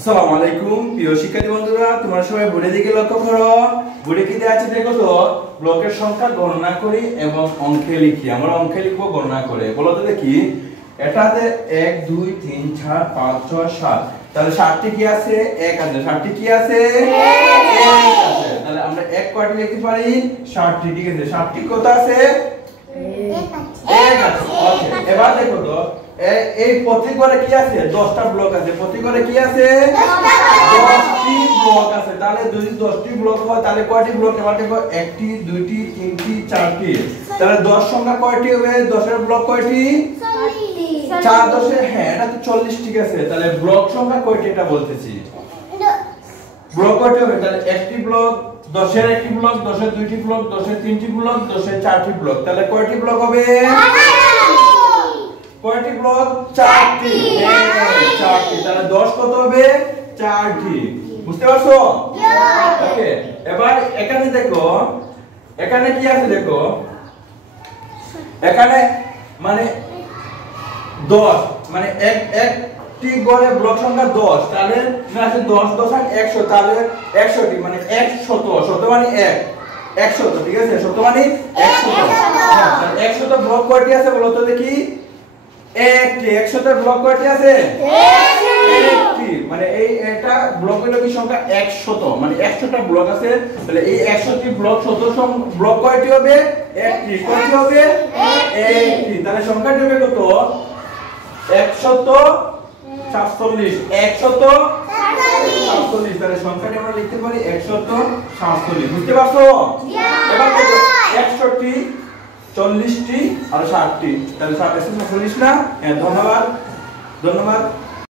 আসসালামু আলাইকুম প্রিয় শিক্ষার্থী বন্ধুরা, তোমরা সবাই বোর্ডের দিকে লক্ষ্য করো। বোর্ডে কি দেয়া আছে দেখো তো, ব্লকের সংখ্যা গণনা করি এবং অঙ্কে লিখি। আমরা অঙ্কে লিখবো গণনা করে। বলো তো দেখি, এটাতে 1 2 3 4 5 6 7, তাহলে 7টি কি আছে? 1 আছে। 7টি কি আছে? 1 আছে। তাহলে আমরা 1 কয়টি লিখতে পারি? 7টি। ঠিক আছে, 7টি কত আছে? 1 আছে। ওকে, এবার দেখো তো এই প্রতি ঘরে কি আছে? 10টা ব্লক আছে। প্রতি ঘরে কি আছে? 10টি ব্লক আছে। তাহলে যদি 10টি ব্লক হয় তাহলে কয়টি ব্লক? এবার দেখো 1টি 2টি 3টি 4টি। তাহলে 10 সংখ্যা কয়টি হবে? 10 এর ব্লক কয়টি? 4 10 হ্যাঁ, এটা তো 40। ঠিক আছে, তাহলে ব্লক সংখ্যা কয়টি এটা বলতেছি। ব্লক কয়টি হবে? তাহলে একটি ব্লক, 10 এর একটি ব্লক, 10 এর দুইটি ব্লক, 10 এর তিনটি ব্লক, 10 এর চারটি ব্লক। তাহলে কয়টি ব্লক হবে? কয়টি ব্লক? 4টি। হ্যাঁ, 4টি। তাহলে 10 কত হবে? 4টি। বুঝতে পারছো? ওকে, এবার এখানে দেখো, এখানে কি আছে দেখো, এখানে মানে 10 মানে একটি গড়ে ব্লক সংখ্যা 10। তাহলে আছে 10 10 আর 100, তাহলে 100টি মানে 100 শত মানে 1 100। ঠিক আছে, শত মানে 100। হ্যাঁ, 100 ব্লক কয়টি আছে বলো তো দেখি? একটি। 100 ব্লক কয়টি আছে? একটি। মানে এটা ব্লক হলো কি সংখ্যা 100, মানে 100টা ব্লক আছে। তাহলে এই 100টি ব্লক ব্লক কয়টি হবে? একটি। কয়টি হবে? একটি। তাহলে সংখ্যাটি হবে কত? 147। 147। তাহলে সংখ্যাটি আমরা লিখতে পারি 147। বুঝতে পারছো? এবার দেখো 100টি 40টি আর 60টি, তাহলে 147 না? হ্যাঁ, ধন্যবাদ।